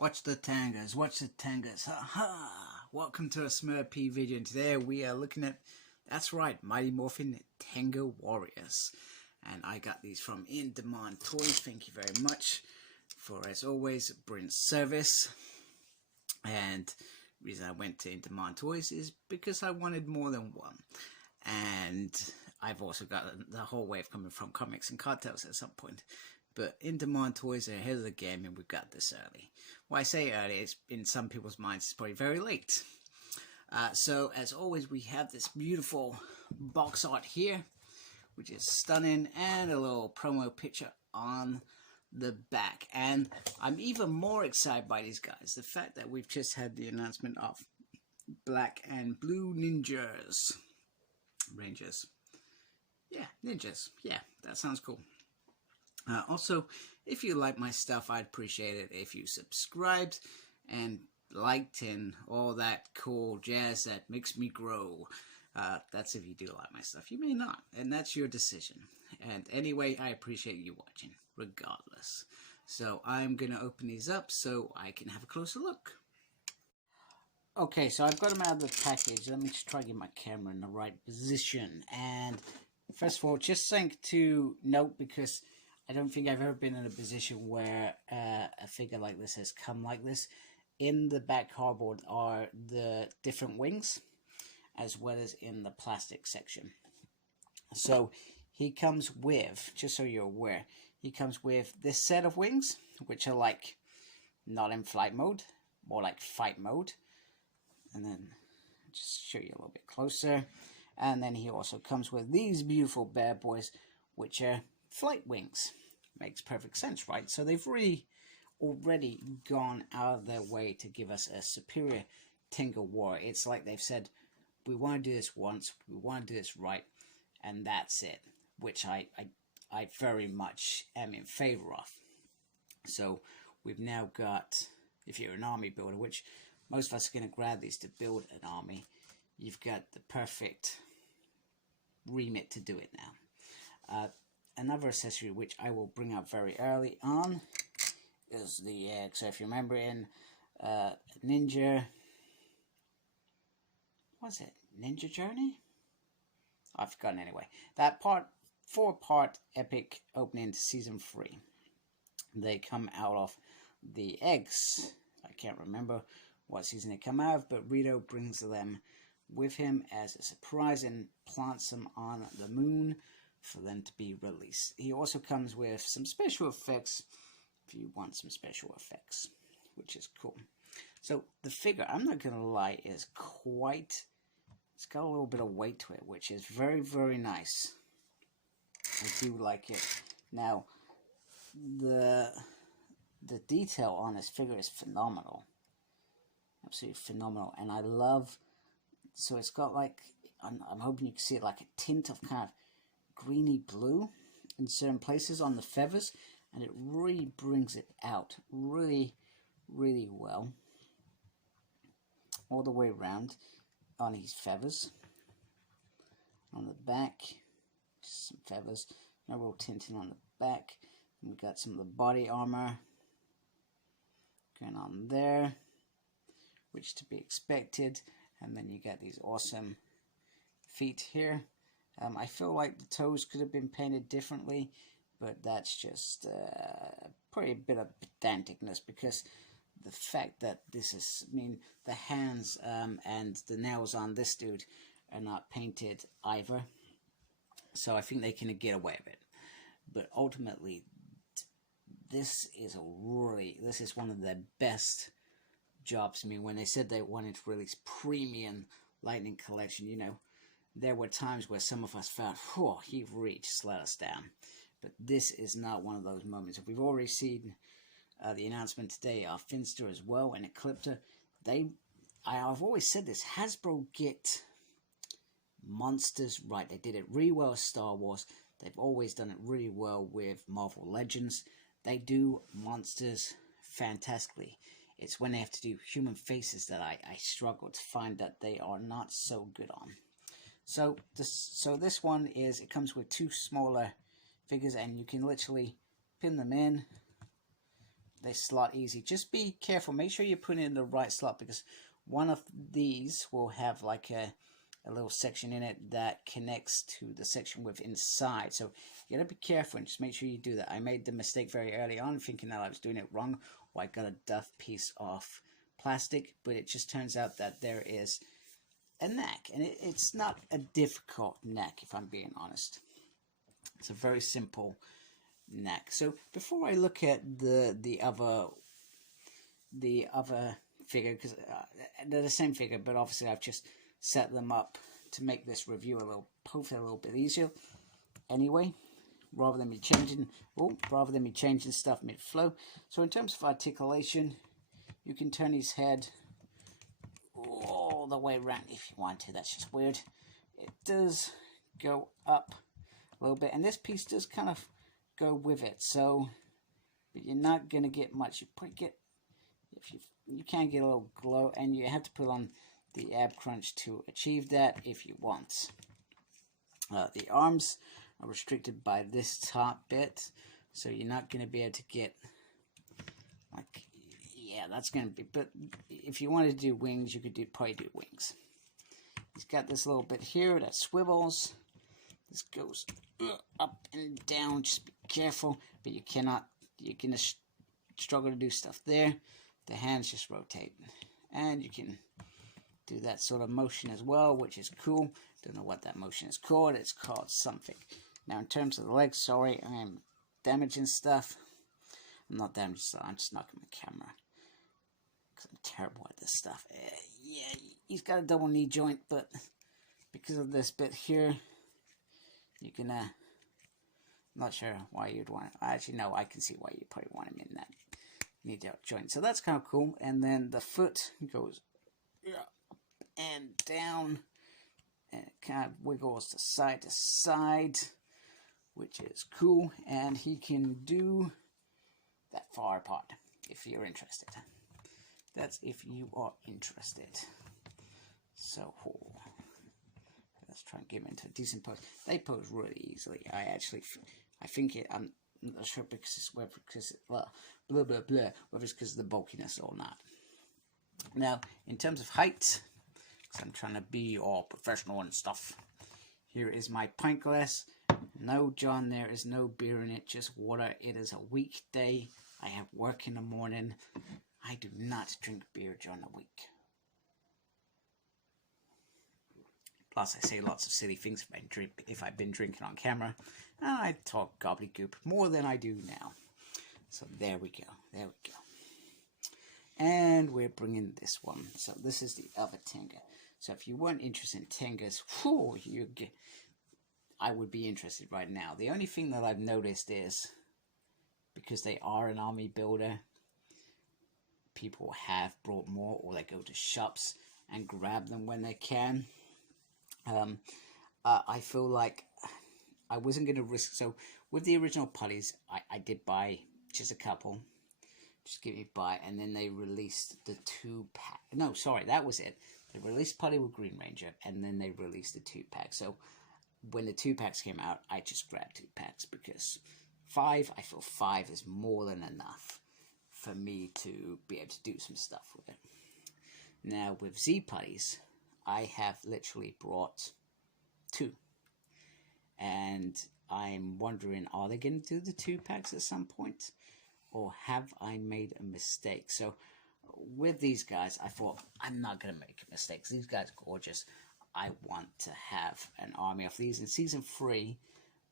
Watch the Tangas, watch the Tangas, ha ha! Welcome to a Smurp video, and today we are looking at, that's right, Mighty Morphin Tenga Warriors. And I got these from In Demand Toys. Thank you very much for, as always, brilliant service. And the reason I went to In Demand Toys is because I wanted more than one. And I've also got the whole wave coming from Comics and Cartels at some point. But In Demand Toys are ahead of the game, and we've got this early. Well, I say early, it's in some people's minds, it's probably very late. So, as always, we have this beautiful box art here, which is stunning, and a little promo picture on the back. And I'm even more excited by these guys. The fact that we've just had the announcement of Black and Blue Ninjas. Rangers. Yeah, ninjas. Yeah, that sounds cool. Also, if you like my stuff, I'd appreciate it if you subscribed and liked and all that cool jazz that makes me grow. That's if you do like my stuff. You may not, and that's your decision. And anyway, I appreciate you watching, regardless. So I'm going to open these up so I can have a closer look. Okay, so I've got them out of the package. Let me just try to get my camera in the right position. And first of all, just something to note, because I don't think I've ever been in a position where a figure like this has come like this. In the back cardboard are the different wings, as well as in the plastic section. So he comes with, just so you're aware, he comes with this set of wings, which are like not in flight mode, more like fight mode. And then just show you a little bit closer. And then he also comes with these beautiful bad boys, which are flight wings. Makes perfect sense, right? So they've really already gone out of their way to give us a superior Tenga War. It's like they've said, we want to do this once, we want to do this right, and that's it, which I very much am in favor of. So we've now got, if you're an army builder, which most of us are going to grab these to build an army, you've got the perfect remit to do it now. Another accessory which I will bring up very early on is the egg. So if you remember in Ninja, what's it? Ninja Journey? I've forgotten anyway. That four-part epic opening to season 3. They come out of the eggs. I can't remember what season they come out of, but Rito brings them with him as a surprise and plants them on the moon for them to be released. He also comes with some special effects if you want some special effects, which is cool. So the figure, I'm not going to lie, is quite, it's got a little bit of weight to it, which is very, very nice. I do like it. Now, the detail on this figure is phenomenal. Absolutely phenomenal. And I love, so it's got like, I'm hoping you can see it, like a tint of kind of greeny blue in certain places on the feathers, and it really brings it out really, really well all the way around on his feathers. On the back, some feathers, no real tinting on the back. And we've got some of the body armor going on there, which to be expected. And then you got these awesome feet here. I feel like the toes could have been painted differently, but that's just probably a bit of pedanticness, because the fact that this is, I mean, the hands and the nails on this dude are not painted either, so I think they can get away with it. But ultimately, this is one of the best jobs. I mean, when they said they wanted to release premium Lightning Collection, you know, there were times where some of us felt, oh, you've just let us down. But this is not one of those moments. We've already seen the announcement today of Finster as well, and Ecliptor. I've always said this, Hasbro get monsters right. They did it really well with Star Wars. They've always done it really well with Marvel Legends. They do monsters fantastically. It's when they have to do human faces that I struggle to find that they are not so good on. So this one is, it comes with two smaller figures, and you can literally pin them in. they slot easy. Just be careful. Make sure you put it in the right slot, because one of these will have like a little section in it that connects to the section with inside. So you gotta be careful and just make sure you do that. I made the mistake very early on, thinking that I was doing it wrong, or I got a duff piece of plastic, but it just turns out that there is a neck, and it's not a difficult neck, if I'm being honest. It's a very simple neck. So before I look at the other figure, because they're the same figure, but obviously I've just set them up to make this review hopefully a little bit easier. Anyway, rather than me changing stuff mid-flow. So in terms of articulation, you can turn his head all the way around if you want to. That's just weird. It does go up a little bit, and this piece does kind of go with it. So, but you're not gonna get much. You probably get, if you can get a little glow, and you have to put on the ab crunch to achieve that if you want. The arms are restricted by this top bit, so you're not going to be able to get, like, yeah, that's going to be, but if you want to do wings, you could probably do wings. He's got this little bit here that swivels. This goes up and down. Just be careful, but you cannot, you're going to struggle to do stuff there. The hands just rotate, and you can do that sort of motion as well, which is cool. Don't know what that motion is called. It's called something. Now, in terms of the legs, sorry, I am damaging stuff. I'm not damaging stuff. I'm just knocking my camera, because I'm terrible at this stuff. Yeah, he's got a double knee joint, but because of this bit here, you can, not sure why you'd want it. Actually, no, I can see why you probably want him in that knee joint. So that's kind of cool. And then the foot goes up and down, and it kind of wiggles to side, which is cool. And he can do that far apart if you're interested. That's if you are interested. So let's try and get him into a decent pose. They pose really easily. I think it. I'm not sure because whether it's blah blah blah, whether it's because of the bulkiness or not. Now, in terms of height, because I'm trying to be all professional and stuff, here is my pint glass. No John, there is no beer in it, just water. It is a weekday. I have work in the morning. I do not drink beer during the week. Plus, I say lots of silly things if I've been drinking on camera. And I talk gobbledygook more than I do now. So there we go. There we go. And we're bringing this one. So this is the other Tenga. So if you weren't interested in Tengas, I would be interested right now. The only thing that I've noticed is, because they are an army builder, people have brought more, or they go to shops and grab them when they can. I feel like I wasn't going to risk. So with the original putties, I did buy just a couple. Just give me buy, and then they released the 2-pack. No, sorry, that was it. They released putty with Green Ranger, and then they released the 2-pack. So when the 2-packs came out, I just grabbed 2-packs, because I feel 5 is more than enough for me to be able to do some stuff with it. Now with Z putties, I have literally brought 2, and I'm wondering, are they going to do the 2-packs at some point, or have I made a mistake? So with these guys, I thought, I'm not going to make mistakes. These guys are gorgeous. I want to have an army of these. And season 3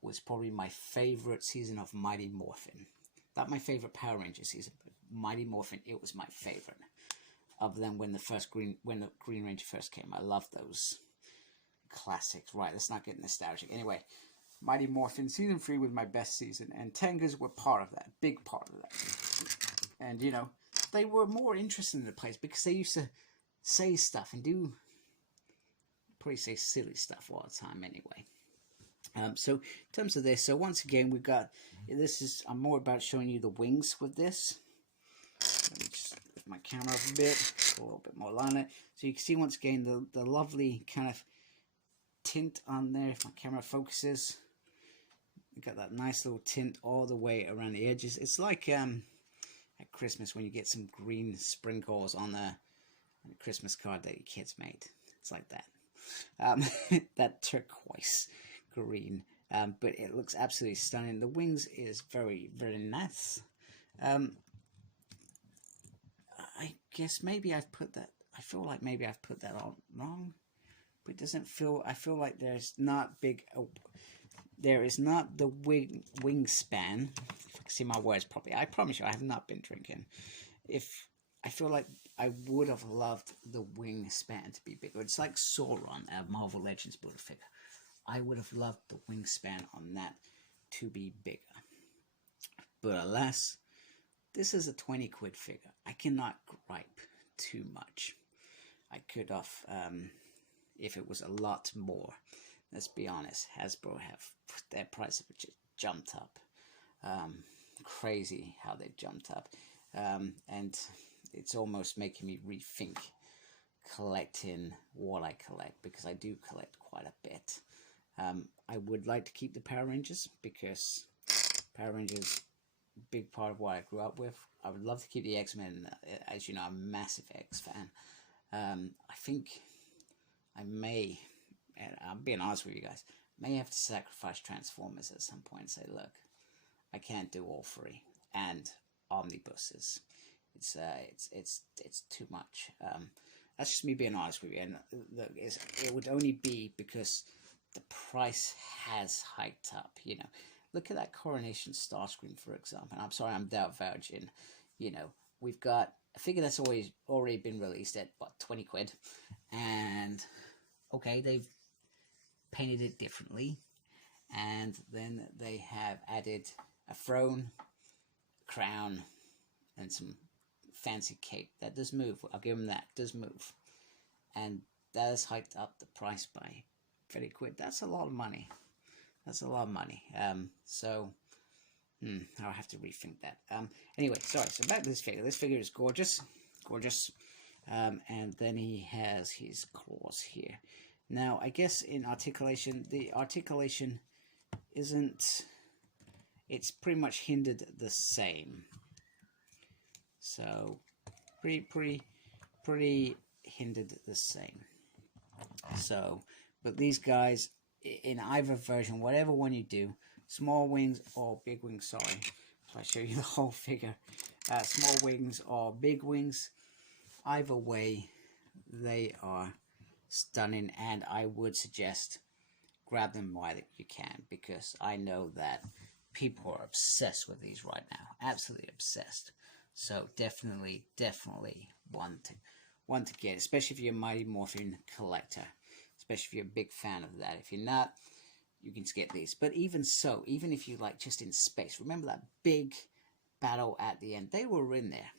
was probably my favorite season of Mighty Morphin. Not my favorite Power Ranger season, but Mighty Morphin, it was my favorite. Other than when the Green Ranger first came. I love those classics. Right, let's not get nostalgic. Anyway, Mighty Morphin season 3 was my best season, and Tengas were part of that, big part of that. And you know, they were more interesting in the place because they used to say stuff and probably say silly stuff all the time anyway. So in terms of this, so once again we've got I'm more about showing you the wings with this. Let me just lift my camera up a bit, a little bit more light on it, so you can see once again the lovely kind of tint on there. If my camera focuses, you got that nice little tint all the way around the edges. It's like I at Christmas when you get some green sprinkles on the Christmas card that your kids made. It's like that. That turquoise green. But it looks absolutely stunning. The wings is very, very nice. I guess maybe I've put that, I feel like maybe I've put that on wrong. But it doesn't feel, I feel like there's not big, there is not the wingspan. If I can see my words properly. I promise you I have not been drinking. If, I feel like I would have loved the wingspan to be bigger. It's like Sauron, a Marvel Legends build figure. I would have loved the wingspan on that to be bigger. But alas, this is a 20 quid figure. I cannot gripe too much. I could have, if it was a lot more. Let's be honest, Hasbro have their price of it just jumped up. Crazy how they jumped up. And it's almost making me rethink collecting what I collect, because I do collect quite a bit. I would like to keep the Power Rangers, because Power Rangers, big part of what I grew up with. I would love to keep the X-Men. As you know, I'm a massive X fan. I think I may, and I'm being honest with you guys, may have to sacrifice Transformers at some point and say, look, I can't do all three, and omnibuses. It's too much. That's just me being honest with you, and look, it would only be because the price has hiked up. You know, look at that Coronation Starscream, for example. And I'm sorry, I'm divulging. You know, we've got a figure that's already been released at what, 20 quid, and okay, they've painted it differently, and then they have added a throne, crown, and some fancy cape that does move. I'll give them that, does move, and that has hiked up the price by 30 quid. That's a lot of money. That's a lot of money. So I'll have to rethink that. Anyway, sorry. So back to this figure. This figure is gorgeous, gorgeous. And then he has his claws here. Now, I guess in articulation, the articulation isn't. It's pretty much hindered the same. So pretty hindered the same. So, but these guys, in either version, whatever one you do, small wings or big wings, sorry, if I show you the whole figure, small wings or big wings, either way, they are stunning, and I would suggest grab them while you can, because I know that people are obsessed with these right now, absolutely obsessed. So definitely one to get, especially if you're a Mighty Morphin collector, especially if you're a big fan of that. If you're not, you can skip these. But even so, even if you like just in space, remember that big battle at the end? They were in there.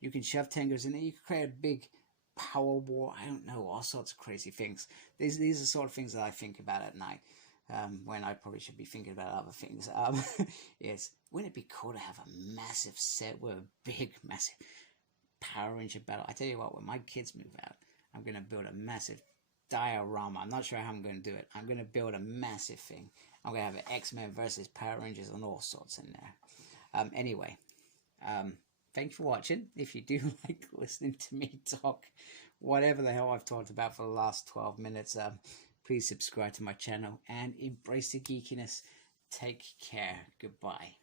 You can shove Tengas in there. You can create a big power war. I don't know, all sorts of crazy things. These are the sort of things that I think about at night. When I probably should be thinking about other things. Yes, wouldn't it be cool to have a massive set with a big, massive Power Ranger battle? I tell you what, when my kids move out, I'm going to build a massive diorama. I'm not sure how I'm going to do it. I'm going to build a massive thing. I'm going to have an X-Men versus Power Rangers and all sorts in there. Anyway, thank you for watching. If you do like listening to me talk whatever the hell I've talked about for the last 12 minutes, please subscribe to my channel and embrace the geekiness. Take care. Goodbye.